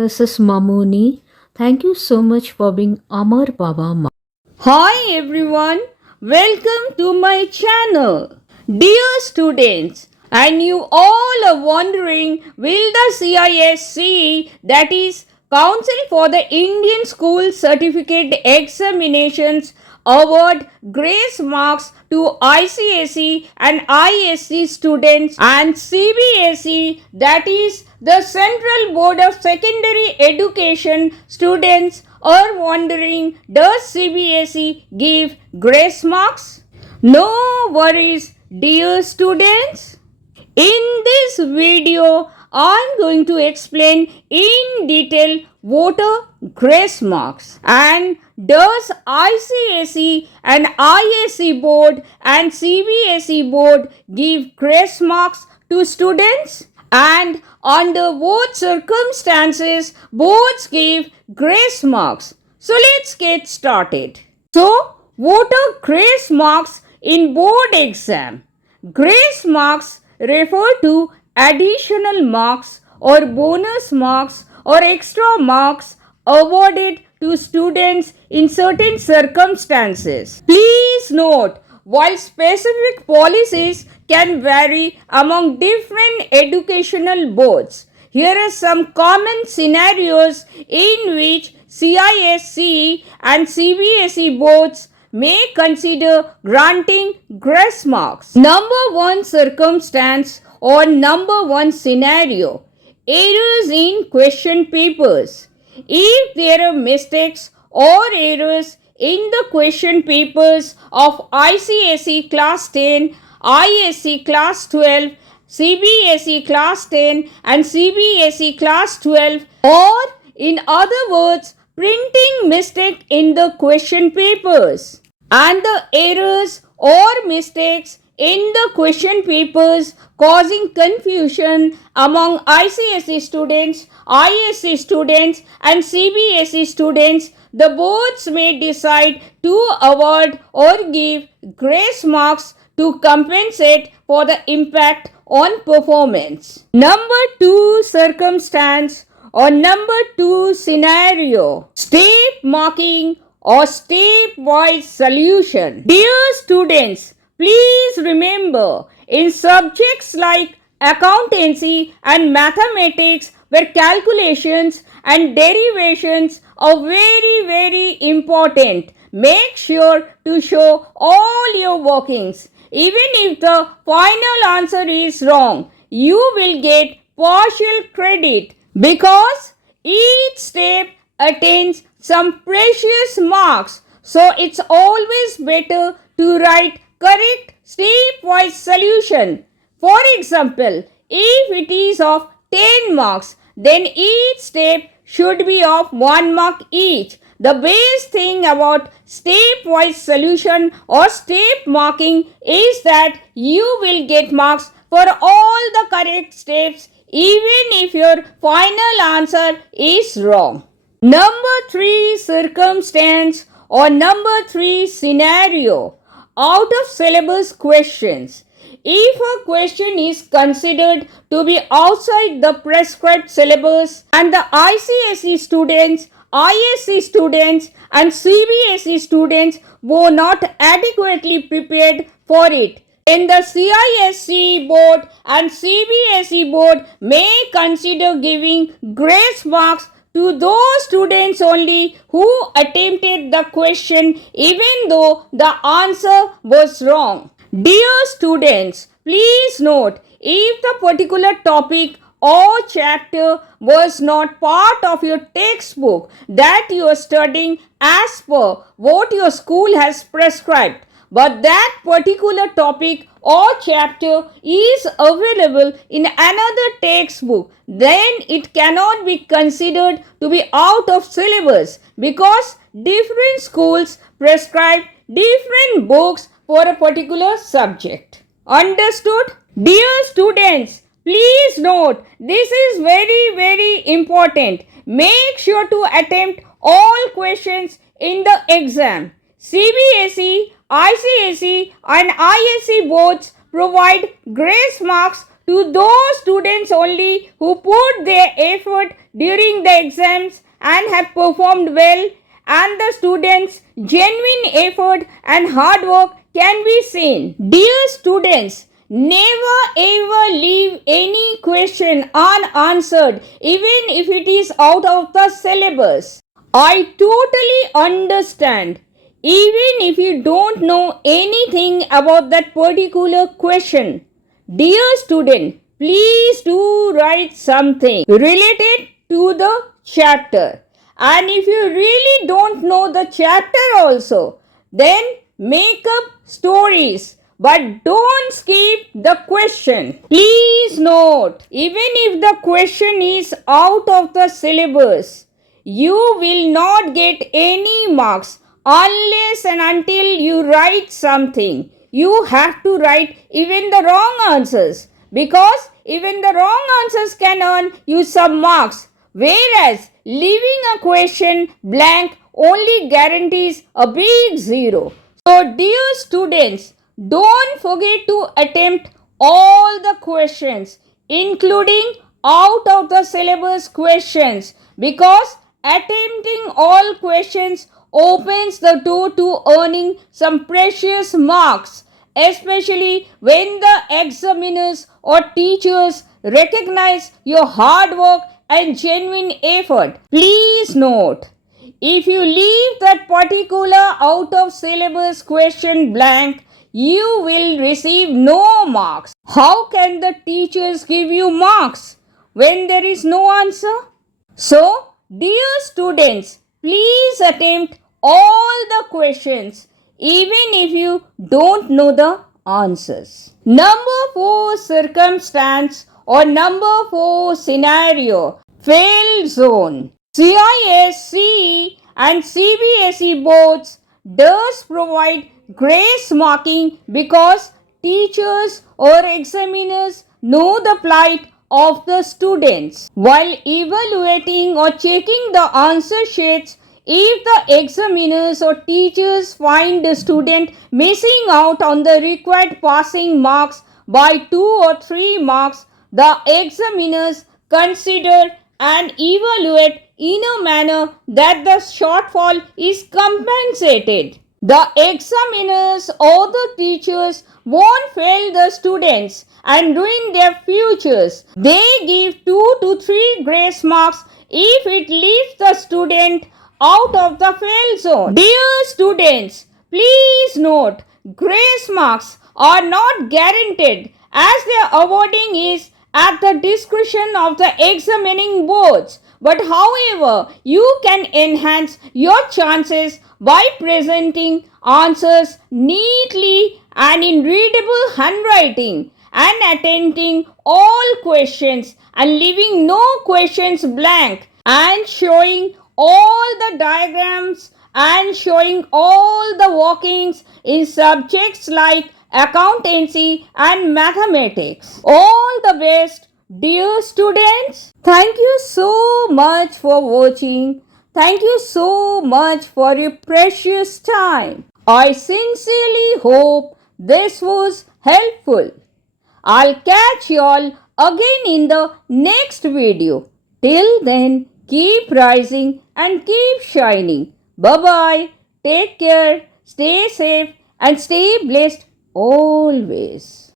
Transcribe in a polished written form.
This is Mamuni. Thank you so much for being Amar Baba Ma. Hi everyone, welcome to my channel. Dear students, and you all are wondering, will the CISC, that is Council for the Indian School Certificate Examinations, award grace marks to ICSE and ISC students and CBSE, that is the Central Board of Secondary Education students, are wondering, does CBSE give grace marks? No worries, dear students. In this video, I am going to explain in detail what are grace marks and does ICSE and ISC board and CBSE board give grace marks to students, and under what circumstances boards give grace marks. So let's get started. So what are grace marks in board exam? Grace marks refer to additional marks or bonus marks or extra marks awarded to students in certain circumstances. Please note, while specific policies can vary among different educational boards, here are some common scenarios in which CISC and CBSE boards may consider granting grace marks. Number one circumstance or number one scenario: errors in question papers. If there are mistakes or errors in the question papers of ICSE class 10, ISC class 12, CBSE class 10 and CBSE class 12, or in other words, printing mistake in the question papers, and the errors or mistakes in the question papers causing confusion among ICSE students, ISC students and CBSE students, the boards may decide to award or give grace marks to compensate for the impact on performance. Number two circumstance or number two scenario: step marking or stepwise solution. Dear students, please remember, in subjects like accountancy and mathematics, where calculations and derivations are very important, make sure to show all your workings. Even if the final answer is wrong, you will get partial credit because each step attains some precious marks. So it's always better to write correct stepwise solution. For example, if it is of 10 marks, then each step should be of 1 mark each. The best thing about stepwise solution or step marking is that you will get marks for all the correct steps even if your final answer is wrong. Number 3 circumstance or number 3 scenario: out of syllabus questions. If a question is considered to be outside the prescribed syllabus and the ICSE students, ISC students and CBSE students were not adequately prepared for it, then the CISC board and CBSE board may consider giving grace marks to those students only who attempted the question even though the answer was wrong. Dear students, please note, if the particular topic or chapter was not part of your textbook that you are studying as per what your school has prescribed, but that particular topic or chapter is available in another textbook, then it cannot be considered to be out of syllabus because different schools prescribe different books for a particular subject. Understood? Dear students, please note, this is very important. Make sure to attempt all questions in the exam. CBSE, ICSE and ISC boards provide grace marks to those students only who put their effort during the exams and have performed well, and the students' genuine effort and hard work can be seen. Dear students, never ever leave any question unanswered, even if it is out of the syllabus. I totally understand. Even if you don't know anything about that particular question, dear student, please do write something related to the chapter. And if you really don't know the chapter also, then make up stories, but don't skip the question. Please note, even if the question is out of the syllabus, you will not get any marks unless and until you write something. You have to write even the wrong answers, because even the wrong answers can earn you some marks, whereas leaving a question blank only guarantees a big zero. So, dear students, don't forget to attempt all the questions, including out of the syllabus questions, because attempting all questions opens the door to earning some precious marks, especially when the examiners or teachers recognize your hard work and genuine effort. Please note, if you leave that particular out of syllabus question blank, you will receive no marks. How can the teachers give you marks when there is no answer? So, dear students, please attempt all the questions even if you don't know the answers. Number 4 circumstance or number 4 scenario, fail zone. CIS, CE and CBSE boards does provide grace marking because teachers or examiners know the plight of the students. While evaluating or checking the answer sheets, if the examiners or teachers find the student missing out on the required passing marks by 2 or 3 marks, the examiners consider and evaluate in a manner that the shortfall is compensated. The examiners or the teachers won't fail the students and ruin their futures. They give 2 to 3 grace marks if it leaves the student out of the fail zone. Dear students, please note, grace marks are not guaranteed as their awarding is at the discretion of the examining boards. But however, you can enhance your chances by presenting answers neatly and in readable handwriting and attempting all questions and leaving no questions blank and showing all the diagrams and showing all the workings in subjects like accountancy and mathematics. All the best, dear students. Thank you so much for watching. Thank you so much for your precious time. I sincerely hope this was helpful. I'll catch y'all again in the next video. Till then, keep rising and keep shining. Bye-bye. Take care, stay safe and stay blessed always.